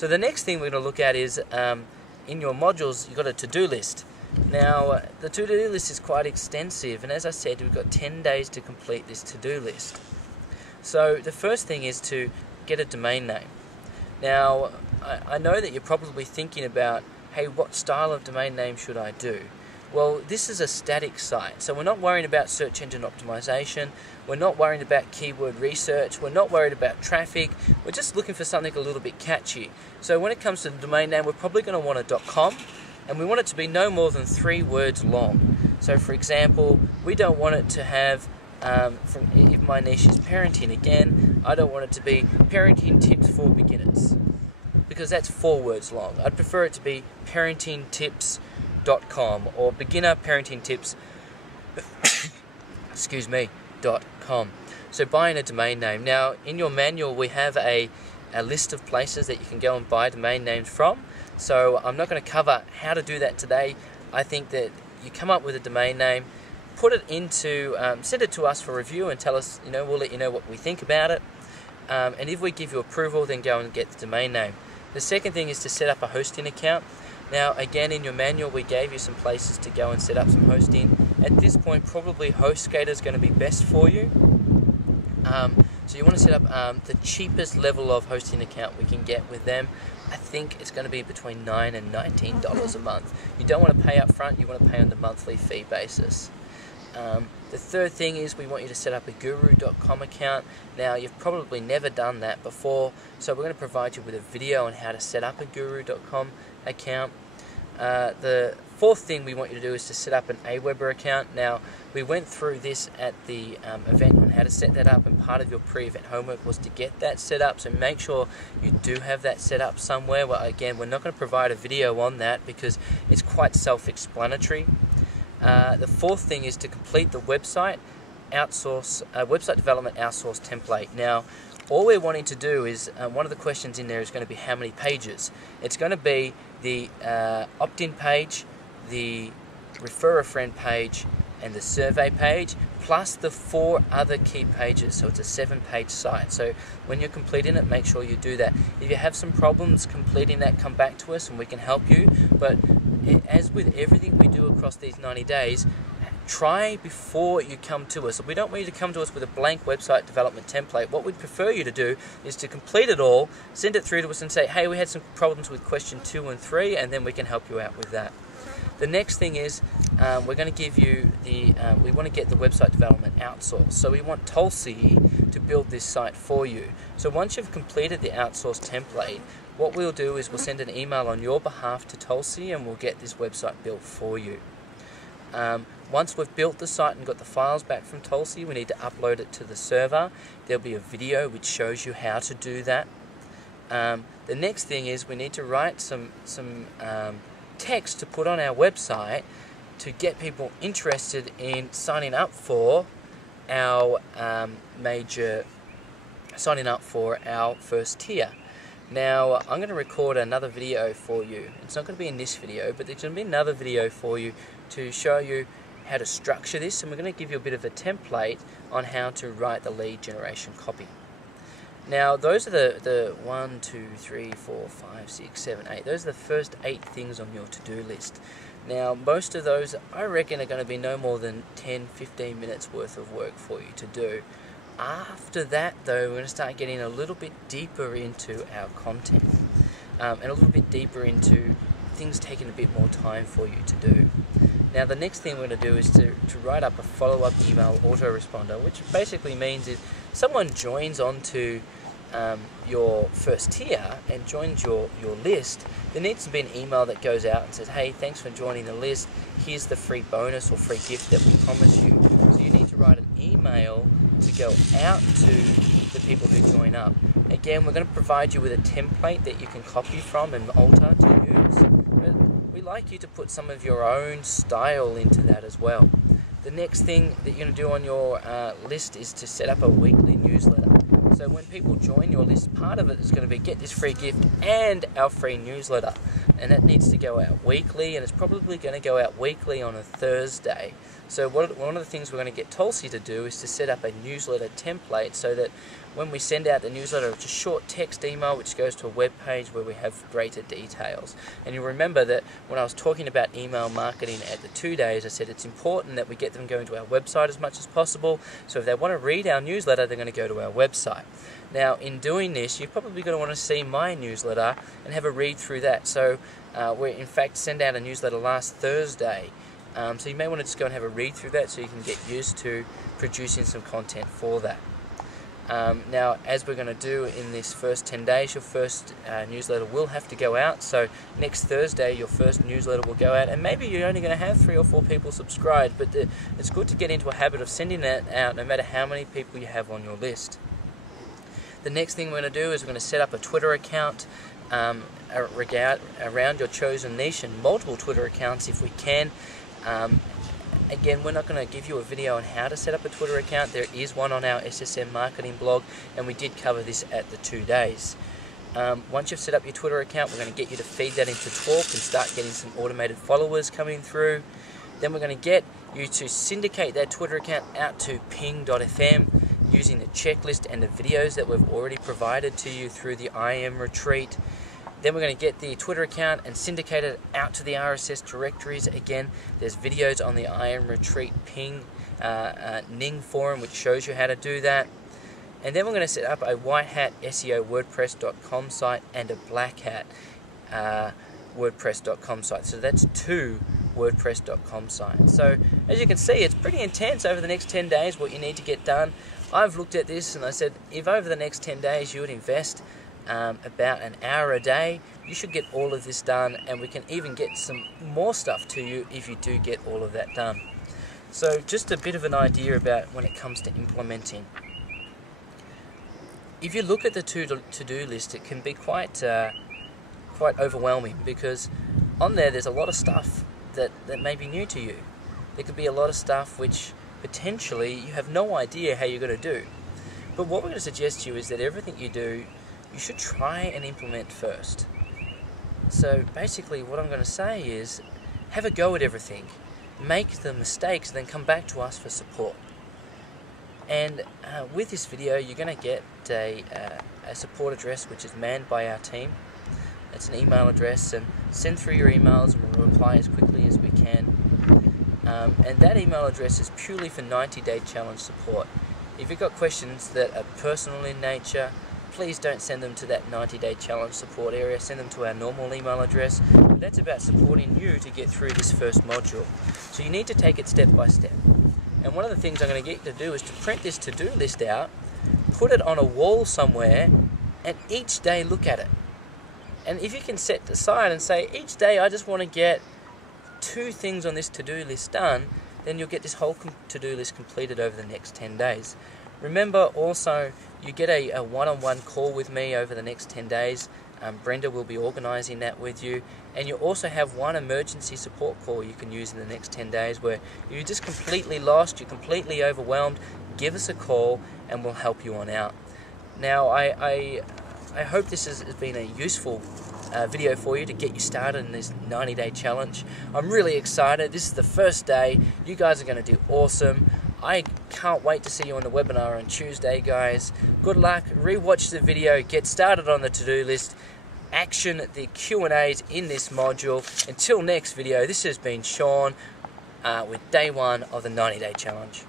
So the next thing we're going to look at is in your modules you've got a to-do list. Now the to-do list is quite extensive, and as I said, we've got 10 days to complete this to-do list. So the first thing is to get a domain name. Now I know that you're probably thinking about, hey, what style of domain name should I do? Well, this is a static site, so we're not worrying about search engine optimization, we're not worrying about keyword research, we're not worried about traffic, we're just looking for something a little bit catchy. So when it comes to the domain name, we're probably going to want a .com, and we want it to be no more than 3 words long. So for example, we don't want it to have, if my niche is parenting again, I don't want it to be parenting tips for beginners, because that's 4 words long. I'd prefer it to be parentingtips.com or beginner parenting tips .com. So buying a domain name. Now in your manual we have a list of places that you can go and buy domain names from, so I'm not going to cover how to do that today. I think that you come up with a domain name, put it into, send it to us for review and tell us, we'll let you know what we think about it, and if we give you approval, then go and get the domain name. The second thing is to set up a hosting account. Now again, in your manual we gave you some places to go and set up some hosting. At this point probably HostGator is going to be best for you. So you want to set up the cheapest level of hosting account we can get with them. I think it's going to be between $9 and $19 a month. You don't want to pay up front, you want to pay on the monthly fee basis. The third thing is we want you to set up a guru.com account. Now you've probably never done that before, so we're going to provide you with a video on how to set up a guru.com account. The fourth thing we want you to do is to set up an Aweber account. Now we went through this at the event on how to set that up, and part of your pre-event homework was to get that set up, so make sure you do have that set up somewhere. Well, again, we're not going to provide a video on that because it's quite self-explanatory. The fourth thing is to complete the website development outsource template. Now all we're wanting to do is, one of the questions in there is going to be how many pages. It's going to be the opt-in page, the refer a friend page, and the survey page, plus the 4 other key pages. So it's a 7-page site. So when you're completing it, make sure you do that. If you have some problems completing that, come back to us and we can help you. But as with everything we do across these 90 days, try before you come to us. We don't want you to come to us with a blank website development template. What we'd prefer you to do is to complete it all, send it through to us and say, hey, we had some problems with question 2 and 3, and then we can help you out with that. The next thing is we're going to give you we want to get the website development outsourced. So we want Tulsi to build this site for you. So once you've completed the outsourced template, what we'll do is we'll send an email on your behalf to Tulsi and we'll get this website built for you. Once we've built the site and got the files back from Tulsi, we need to upload it to the server. There'll be a video which shows you how to do that. The next thing is we need to write some text to put on our website to get people interested in signing up for our first tier. Now I'm going to record another video for you. It's not going to be in this video, but there's going to be another video for you to show you how to structure this, and we're going to give you a bit of a template on how to write the lead generation copy. Now those are the 1, 2, 3, 4, 5, 6, 7, 8. Those are the first 8 things on your to-do list. Now most of those I reckon are going to be no more than 10-15 minutes worth of work for you to do. After that though, we're going to start getting a little bit deeper into our content and a little bit deeper into things taking a bit more time for you to do. Now the next thing we're going to do is to write up a follow-up email autoresponder, which basically means if someone joins onto your first tier and joins your list, there needs to be an email that goes out and says, hey, thanks for joining the list, here's the free bonus or free gift that we promise you. So you need to write an email to go out to the people who join up. Again, we're going to provide you with a template that you can copy from and alter to use, but we like you to put some of your own style into that as well. The next thing that you're going to do on your list is to set up a weekly newsletter. So when people join your list, part of it is going to be get this free gift and our free newsletter. And that needs to go out weekly, and it's probably going to go out weekly on a Thursday. So one of the things we're going to get Tulsi to do is to set up a newsletter template so that when we send out the newsletter, it's a short text email which goes to a web page where we have greater details. And you'll remember that when I was talking about email marketing at the 2 days, I said it's important that we get them going to our website as much as possible. So if they want to read our newsletter, they're going to go to our website. Now, in doing this, you're probably going to want to see my newsletter and have a read through that. So we in fact sent out a newsletter last Thursday. So you may want to just go and have a read through that so you can get used to producing some content for that. Now, as we're going to do in this first 10 days, your first newsletter will have to go out. So next Thursday, your first newsletter will go out, and maybe you're only going to have 3 or 4 people subscribed, but it's good to get into a habit of sending that out no matter how many people you have on your list. The next thing we're going to do is we're going to set up a Twitter account around your chosen niche, and multiple Twitter accounts if we can. Again, we're not going to give you a video on how to set up a Twitter account. There is one on our SSM marketing blog, and we did cover this at the 2 days. Once you've set up your Twitter account, we're going to get you to feed that into Talk and start getting some automated followers coming through. Then we're going to get you to syndicate that Twitter account out to ping.fm using the checklist and the videos that we've already provided to you through the IM retreat. Then we're going to get the Twitter account and syndicate it out to the RSS directories. Again, there's videos on the IM Retreat Ping Ning forum which shows you how to do that. And then we're going to set up a white hat SEO WordPress.com site and a black hat WordPress.com site. So that's 2 WordPress.com sites. So as you can see, it's pretty intense over the next 10 days what you need to get done. I've looked at this and I said, if over the next 10 days you would invest about an hour a day, you should get all of this done, and we can even get some more stuff to you if you do get all of that done. So just a bit of an idea about when it comes to implementing. If you look at the to-do list, it can be quite overwhelming, because on there's a lot of stuff that may be new to you. There could be a lot of stuff which potentially you have no idea how you're going to do. But what we're going to suggest to you is that everything you do, you should try and implement first. So basically what I'm going to say is, have a go at everything, make the mistakes, then come back to us for support. And with this video, you're going to get a support address which is manned by our team. It's an email address, and send through your emails and we'll reply as quickly as we can. And that email address is purely for 90-day challenge support. If you've got questions that are personal in nature, please don't send them to that 90-day challenge support area. Send them to our normal email address. That's about supporting you to get through this first module. So you need to take it step by step. And one of the things I'm going to get you to do is to print this to-do list out, put it on a wall somewhere, and each day look at it. And if you can set aside and say, each day I just want to get 2 things on this to-do list done, then you'll get this whole to-do list completed over the next 10 days. Remember also, you get a one-on-one call with me over the next 10 days. Brenda will be organising that with you. And you also have one emergency support call you can use in the next 10 days where you're just completely lost, you're completely overwhelmed, give us a call and we'll help you on out. Now, I hope this has been a useful video for you to get you started in this 90-day challenge. I'm really excited. This is the first day. You guys are going to do awesome. I can't wait to see you on the webinar on Tuesday, guys. Good luck. Rewatch the video. Get started on the to-do list. Action the Q&As in this module. Until next video, this has been Shaun with day 1 of the 90-day challenge.